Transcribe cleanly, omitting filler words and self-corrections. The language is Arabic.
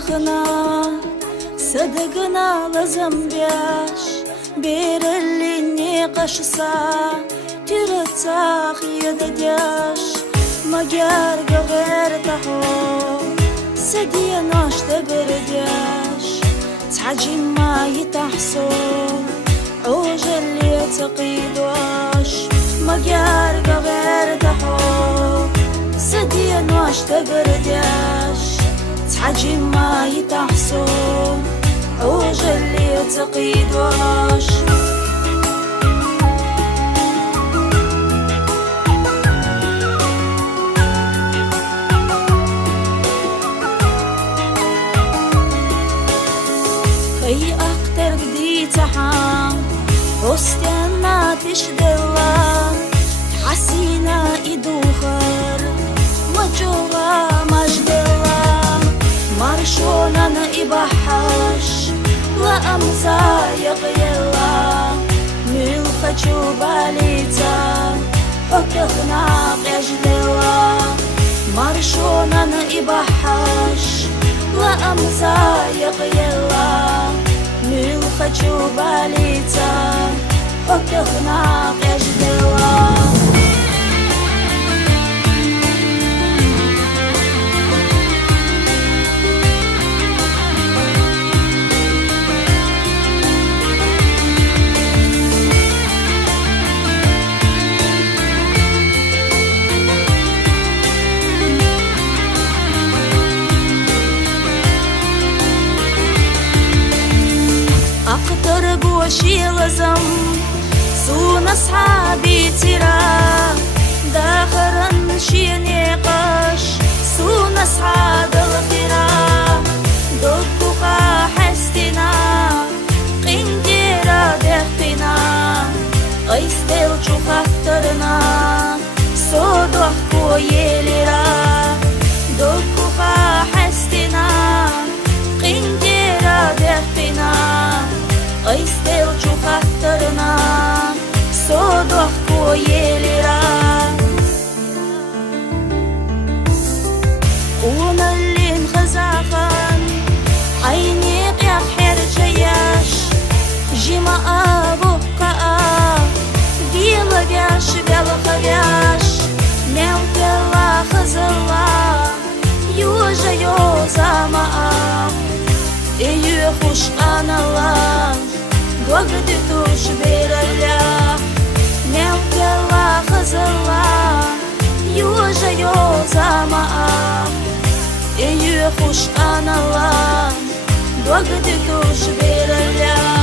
عاشقنا صدقنا لازم بياش بيرليني قشصا ترتاح يددياش مجار غير تحو سدي ناش تبردياش تحجي ما يتحسو عوج اللي تقيدواش مجار غير تحو سدي ناش تبردياش تحجي ما يتحسو عوج اللي تقيدواش هي أكتر بدي تحام وستنا تشدلا حسينا إدوخر مجوغا مجدلا مرشونا نإبحاش لا أمزا يغيلا ملخجو باليتا حكخنا قجدلا مرشونا نإبحاش لا أمزا يغيلا ملخجو باليتا حكخنا قجدلا أقدر بوشي لازم سون أصحابي ترى داخرا شي نقاش سون أصحاب الخيرة دكوخا حستنا قنديرا دخنا أيستيل جوخا اخترنا صدوح كويلرا دكوخا حستنا قنديرا دخنا أيستيل جوخا اخترنا صدوح كويلرا وناللي انخزعخان عيني قياق حرجياش جيما أبوكا قيل بياش بيالخبياش ميوكلا خزلا يوجا يوزا ماء إيو خوش أنا وقت توش بيرلا ميوكلا خزلا يوجا يوزا ماء إيو خوش أنا وقت توش بيرلا